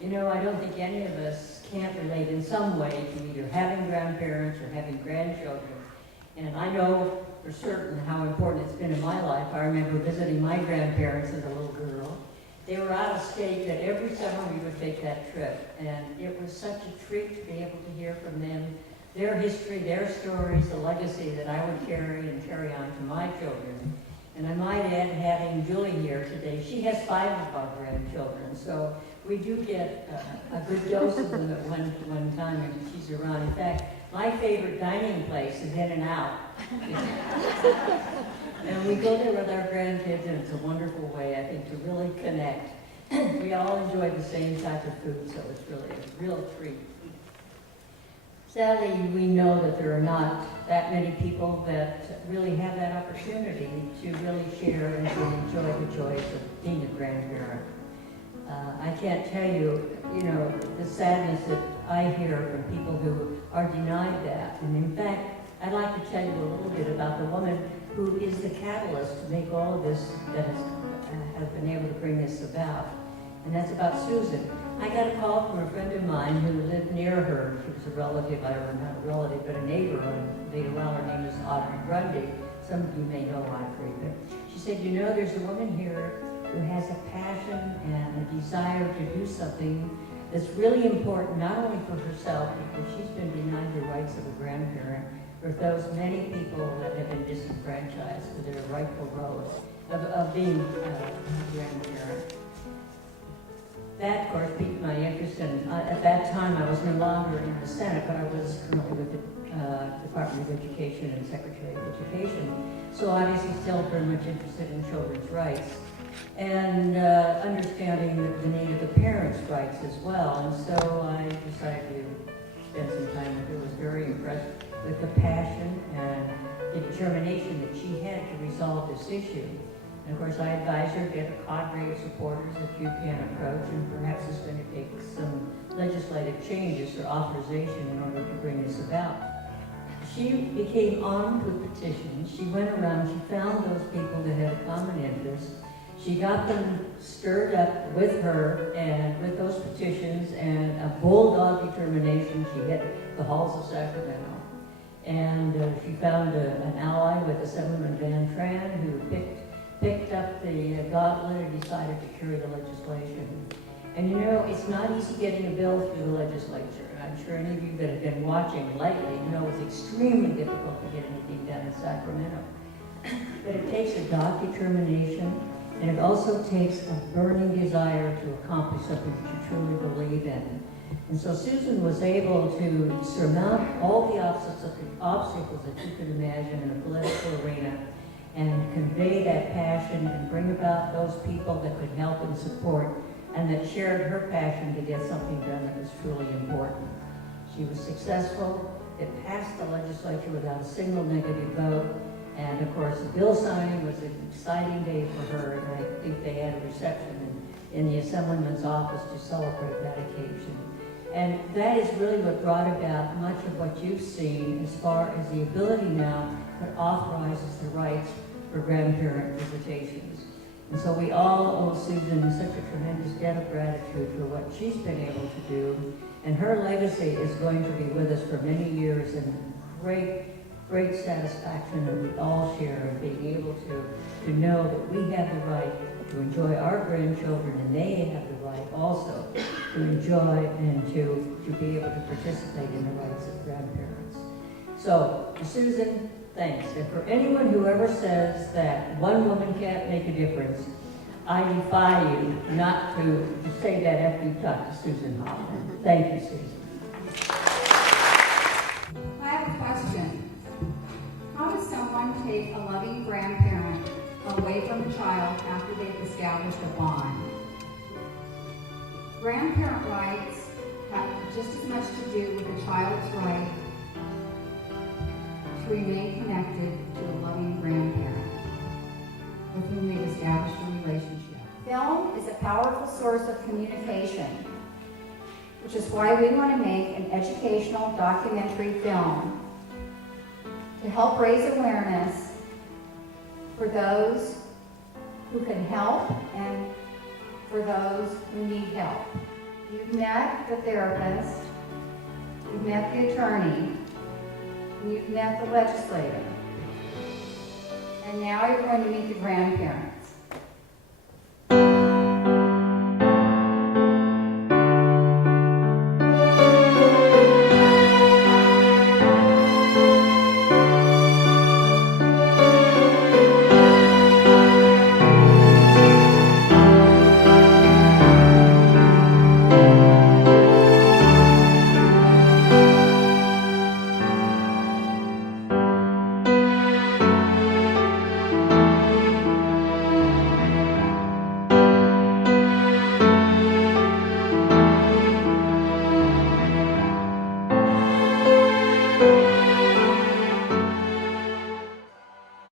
You know, I don't think any of us can't relate in some way to either having grandparents or having grandchildren. And I know for certain how important it's been in my life. I remember visiting my grandparents as a little girl. They were out of state, that every summer we would take that trip. And it was such a treat to be able to hear from them, their history, their stories, the legacy that I would carry on to my children. And I might add, having Julie here today, she has 5 of our grandchildren. So we do get a good dose of them at one time when she's around. In fact, my favorite dining place is In-N-Out. And we go there with our grandkids, and it's a wonderful way, I think, to really connect. We all enjoy the same type of food, so it's really a real treat. Sadly, we know that there are not that many people that really have that opportunity to really share and to enjoy the joys of being a grandparent. I can't tell you, the sadness that I hear from people who are denied that. And in fact, I'd like to tell you a little bit about the woman who is the catalyst to make all of this, that has been able to bring this about. And that's about Susan. I got a call from a friend of mine who lived near her. She was a relative, not a relative, but a neighbor on Veda Well. Her name is Audrey Grundy. Some of you may know Audrey, but she said, there's a woman here who has a passion and a desire to do something that's really important, not only for herself, because she's been denied the rights of a grandparent, but those many people that have been disenfranchised for their rightful roles of being a grandparent. That, of course, piqued my interest, and at that time I was no longer in the Senate, but I was currently with the Department of Education and Secretary of Education, so obviously still very much interested in children's rights, and understanding the need of the parents' rights as well. And so I decided to spend some time with her. I was very impressed with the passion and the determination that she had to resolve this issue. And of course, I advise her to get a cadre of supporters that you can approach, and perhaps it's going to take some legislative changes or authorization in order to bring this about. She became armed with petitions. She went around, she found those people that had a common interest. She got them stirred up with her and with those petitions, and a bulldog determination. She hit the halls of Sacramento. And she found an ally with Assemblyman Van Tran, who picked up the gauntlet and decided to carry the legislation. And it's not easy getting a bill through the legislature. I'm sure any of you that have been watching lately know it's extremely difficult to get anything done in Sacramento. But it takes a dogged determination, and it also takes a burning desire to accomplish something that you truly believe in. And so Susan was able to surmount all the obstacles that you could imagine in a political arena, and convey that passion and bring about those people that could help and support, and that shared her passion to get something done that was truly important. She was successful. It passed the legislature without a single negative vote. And of course, the bill signing was an exciting day for her, and I think they had a reception in the Assemblyman's office to celebrate that occasion. And that is really what brought about much of what you've seen as far as the ability now that authorizes the rights for grandparent visitations. And so we all owe Susan such a tremendous debt of gratitude for what she's been able to do. And her legacy is going to be with us for many years, and great satisfaction that we all share in being able to know that we have the right to enjoy our grandchildren, and they have the right also to enjoy and to be able to participate in the rights of grandparents. So, Susan, thanks. And for anyone who ever says that one woman can't make a difference, I defy you not to say that after you talk to Susan Hoffman. Thank you, Susan. I have a question. How does someone take a loving grandparent away from a child after they've established a bond? Grandparent rights have just as much to do with a child's right to remain connected to a loving grandparent with whom they've established a relationship. Film is a powerful source of communication, which is why we want to make an educational documentary film to help raise awareness for those who can help and for those who need help. You've met the therapist, you've met the attorney, and you've met the legislator. And now you're going to meet the grandparent.